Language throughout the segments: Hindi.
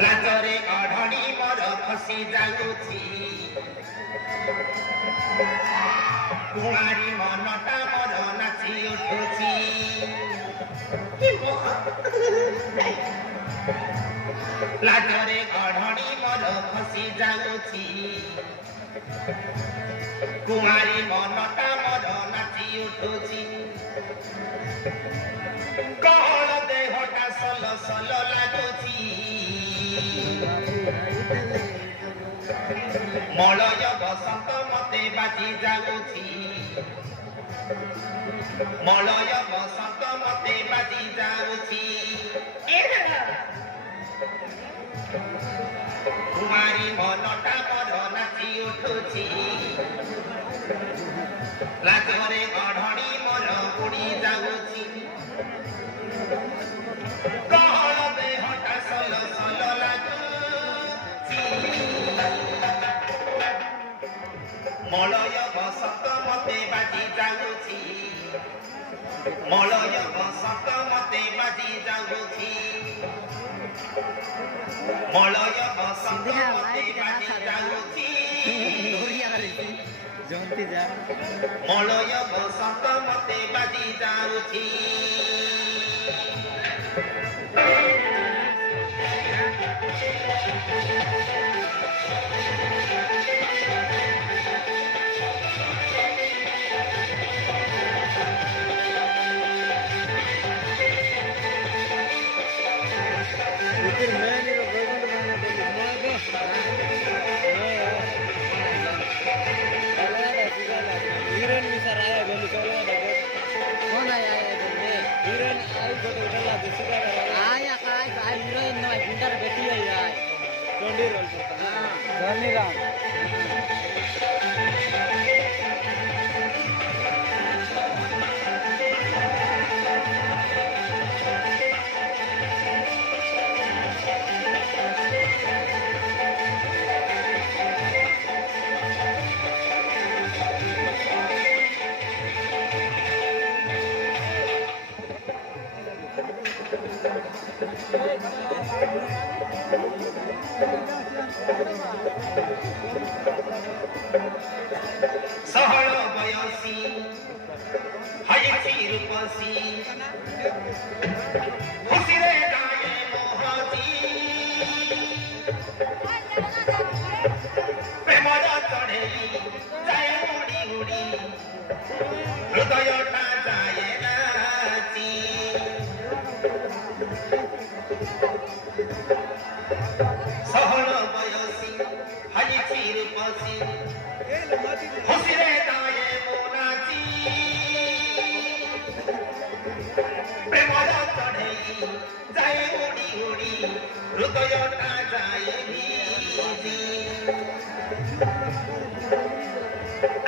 लाजरे अढणी मर खसी जाउछि कुमारी मनटा मर नाची उठुछि लाजरे अढणी मर खसी जाउछि कुमारी मनटा मर नाची उठुछि कौन देहटा सल सल लागुछि मलय बसंत मते बाजी जाउछि मलय बसंत मते बाजी जाउछि कुमारी मनटा मर नाची उठुछि लाजरे अढणी मर उड़ी जाउछि कौन देहटा सल सल लागुछि मलय बसंत मते बाजी जाउछि मलय बसंत मते बाजी जाउछि मलय बसंत मते बाजी जाउछि मलय बसंत मते बाजी जाउछि सहल बयसी हयसी रूपसी खुशीरे गाए मोहजी प्रेमर चढ़ेई जाए उड़ी उड़ी हृदयटा जाए नाची सहल बयसी हयसी रूपसी खुशीरे गाए मोनाची प्रेमर चढ़ेई जाए उड़ी उड़ी हृदयटा जाए ভিজি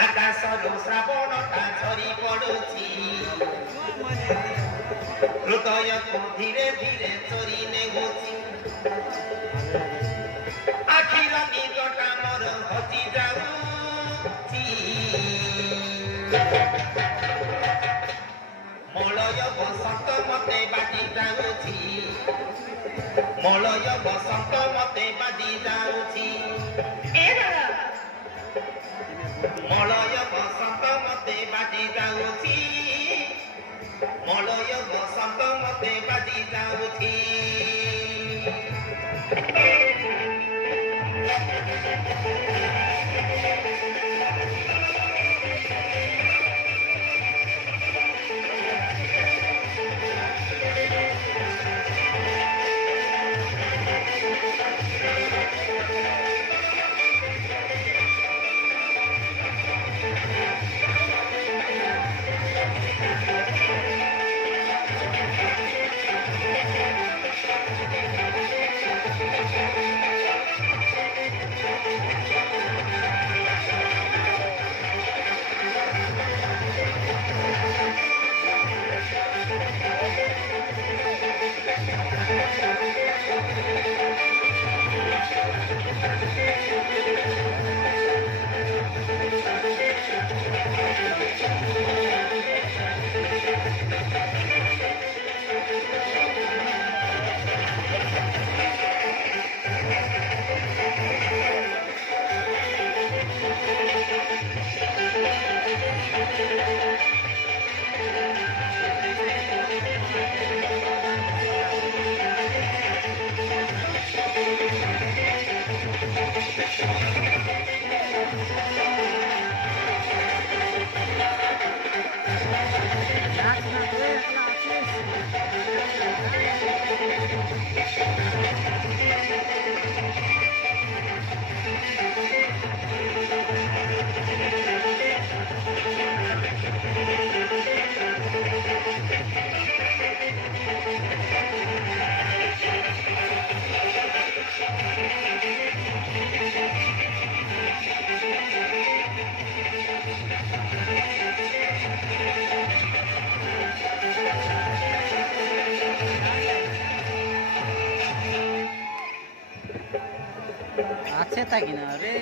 आकाशरू श्रावणटा झरी पड़ुछि हृदयको धीरे धीरे चोरी नेउछि आखिर निदटा मोर हजि जाउछि मलय बसंत मते बाजी जाउछि मलय बसंत मते बाजी जाउछि मलय बसंत मते बाजी जाउछि मलय बसंत मते बाजी जाउछि আছে তা কিনা রে